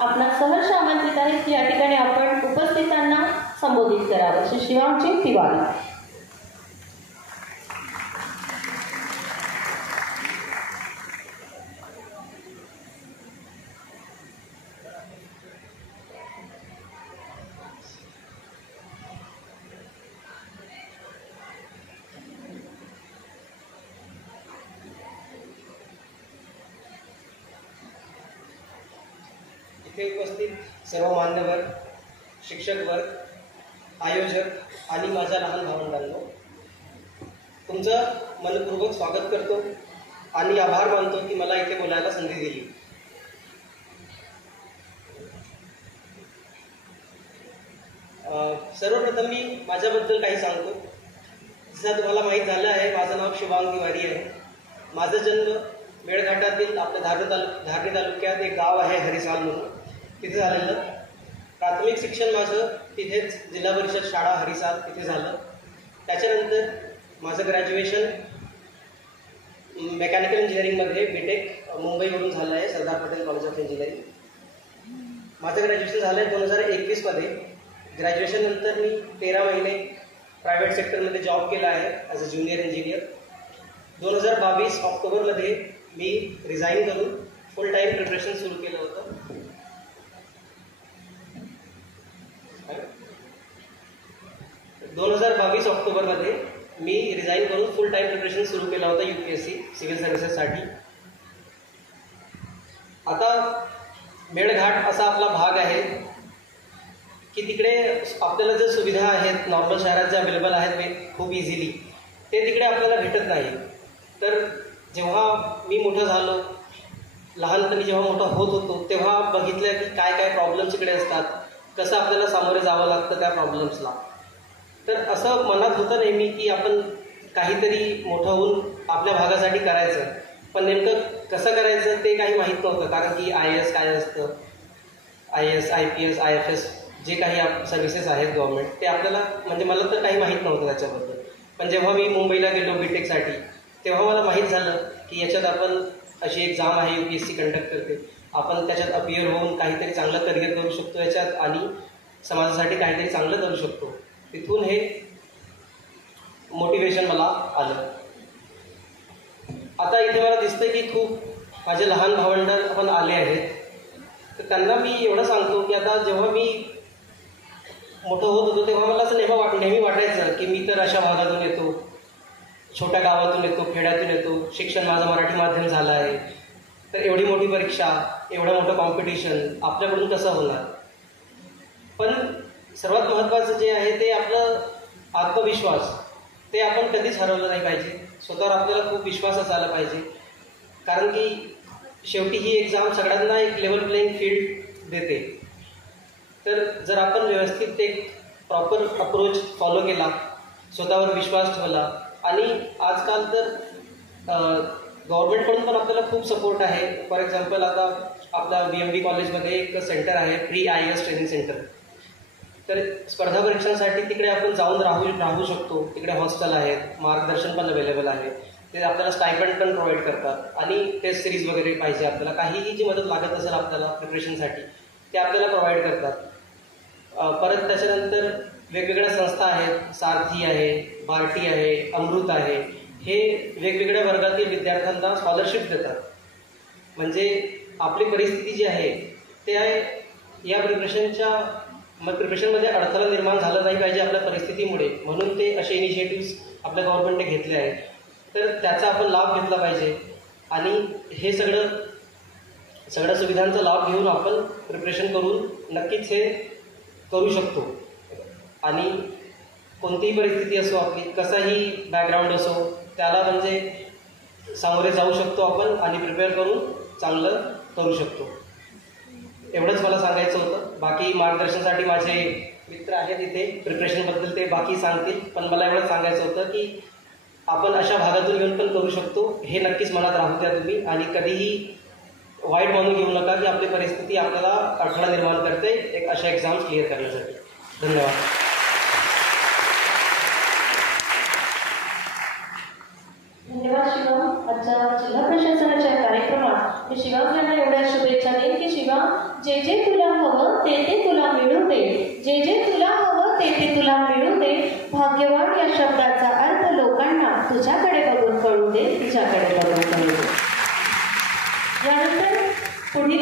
आपणा सहर्ष आमंत्रित आहेत की या ठिकाणी आपण उपस्थितांना संबोधित करावं. श्री शिवांगजी तिवारी. उपस्थित सर्व मान्यवर, शिक्षक वर्ग, आयोजक आणि माझ्या लहान भावंडांनो, तुमचं मनपूर्वक स्वागत करतो आणि आभार मानतो की मला इथे बोलायला संधी दिली. सर्वप्रथम मी माझ्याबद्दल काही सांगतो. जसं तुम्हाला माहीत झालं आहे, माझं नाव शिवांग तिवारी आहे. माझा जन्म मेळघाटातील आपल्या धारणी तालुक्यात एक गाव आहे हरिसाल म्हणून, तिथे झालेलं. प्राथमिक शिक्षण माझं तिथेच जिल्हा परिषद शाळा हरिसाल तिथे झालं. त्याच्यानंतर माझं ग्रॅज्युएशन मेकॅनिकल इंजिनिअरिंगमध्ये बीटेक मुंबईवरून झालं आहे, Sardar Patel college of engineering. माझं ग्रॅज्युएशन झालं आहे 2021मध्ये. ग्रॅज्युएशननंतर मी 13 महिने प्रायव्हेट सेक्टरमध्ये जॉब केला आहे ॲज अ ज्युनियर इंजिनियर. 2022 ऑक्टोबरमध्ये मी रिझाईन करून फुल टाईम प्रिपरेशन सुरू केलं होतं. 2022 ऑक्टोबरमध्ये मी रिझाईन करून फुल टाईम प्रिपरेशन सुरू केलं होतं UPSC सिव्हिल सर्व्हिसेससाठी. आता मेळघाट असा आपला भाग आहे की तिकडे आपल्याला ज्या सुविधा आहेत नॉर्मल शहरात ज्या अवेलेबल आहेत खूप इझिली, ते तिकडे आपल्याला भेटत नाही. तर जेव्हा मी मोठं झालो, लहानपणी जेव्हा मोठा होत होतो, तेव्हा बघितलं की काय काय प्रॉब्लेम्स इकडे असतात, कसं आपल्याला सामोरे जावं लागतं त्या प्रॉब्लेम्सला. तर असं मनात होतं नेहमी की आपण काहीतरी मोठं होऊन आपल्या भागासाठी करायचं, पण नेमकं कसं करायचं ते काही माहीत नव्हतं. कारण की IAS काय असतं, IAS, IPS, IFS जे काही सर्व्हिसेस आहेत गव्हर्नमेंट, ते आपल्याला म्हणजे मला तर काही माहीत नव्हतं त्याच्याबद्दल. पण जेव्हा मी मुंबईला गेलो बीटेकसाठी, तेव्हा मला माहीत झालं की याच्यात आपण अशी एक्झाम आहे UPSC कंडक्ट करते, आपण त्याच्यात अपियर होऊन काहीतरी चांगलं करिअर करू शकतो याच्यात आणि समाजासाठी काहीतरी चांगलं करू शकतो. तिथून हे मोटिवेशन मला आलं. आता इथे मला दिसतंय की खूप माझे लहान भावंड पण आले आहेत. तर त्यांना मी एवढं सांगतो की आता जेव्हा मी मोठं होत होतो तेव्हा मला असं नेहमी वाटायचं की मी तर अशा भागातून येतो, छोट्या गावातून येतो, खेड्यातून येतो, शिक्षण माझं मराठी माध्यम झालं आहे, तर एवढी मोठी परीक्षा, एवढं मोठं कॉम्पिटिशन आपल्याकडून कसं होणार. पण सर्वात महत्त्वाचं जे आहे ते आपलं आत्मविश्वास, ते आपण कधीच हरवलं नाही पाहिजे. स्वतःवर आपल्याला खूप विश्वास असायला पाहिजे. कारण की शेवटी ही एक्झाम सगळ्यांना एक लेवल प्लेइंग फील्ड देते. तर जर आपण व्यवस्थित एक प्रॉपर अप्रोच फॉलो केला, स्वतःवर विश्वास ठेवला, आणि आजकाल तर गव्हर्नमेंटकडून पण आपल्याला खूप सपोर्ट आहे. फॉर एक्झाम्पल आता आपल्या BMD कॉलेजमध्ये एक सेंटर आहे, प्री IAS ट्रेनिंग सेंटर. तर स्पर्धा परीक्षांसाठी तिकडे आपण जाऊन राहू शकतो. तिकडे हॉस्टेल आहेत, मार्गदर्शन पण अवेलेबल आहे. ते आपल्याला स्टायपेंड पण प्रोव्हाइड करतात आणि टेस्ट सिरीज वगैरे पाहिजे आपल्याला, काहीही जी मदत लागत असेल आपल्याला प्रिपरेशनसाठी ते आपल्याला प्रोव्हाइड करतात. परत त्याच्यानंतर वेगवेगळ्या संस्था आहेत, सारथी आहे, बार्टी आहे, अमृत आहे. हे वेगवेगळ्या वर्गातील विद्यार्थ्यांना स्कॉलरशिप देतात. म्हणजे आपली परिस्थिती जी आहे ते आहे या प्रिपरेशनमध्ये अडथळा निर्माण झाला नाही पाहिजे आपल्या परिस्थितीमुळे, म्हणून ते असे इनिशिएटिव्स आपल्या गव्हर्नमेंटने घेतले आहेत. तर त्याचा आपण लाभ घेतला पाहिजे आणि हे सगळ्या सुविधांचा लाभ घेऊन आपण प्रिपरेशन करून नक्कीच हे करू शकतो. आणि कोणतीही परिस्थिती असो आपली, कसाही बॅकग्राऊंड असो, त्याला म्हणजे सामोरे जाऊ शकतो आपण आणि प्रिपेअर करून चांगलं करू शकतो. एवढंच मला सांगायचं होतं. बाकी मार्गदर्शनासाठी माझे मित्र आहेत इथे, प्रिपरेशनबद्दल ते बाकी सांगतील. पण मला एवढंच सांगायचं होतं की आपण अशा भागातून येऊन पण करू शकतो, हे नक्कीच मनात राहू द्या तुम्ही. आणि कधीही वाईट मानून घेऊ नका की आपली परिस्थिती आपल्याला अडथळा निर्माण करते एक अशा एक्झाम्स क्लिअर करण्यासाठी. धन्यवाद. धन्यवाद शिवांग. आजच्या जिल्हा प्रशासनाच्या कार्यक्रमात मी शिवांग यांना एवढ्या शुभेच्छा देईन की शिवांग जे जे तुला हवं ते तुला मिळू दे, जे तुला हवं ते तुला मिळू दे. भाग्यवान या शब्दाचा अर्थ लोकांना तुझ्याकडे बघून कळू दे, तुझ्याकडे बघून कळू दे. यानंतर पुढील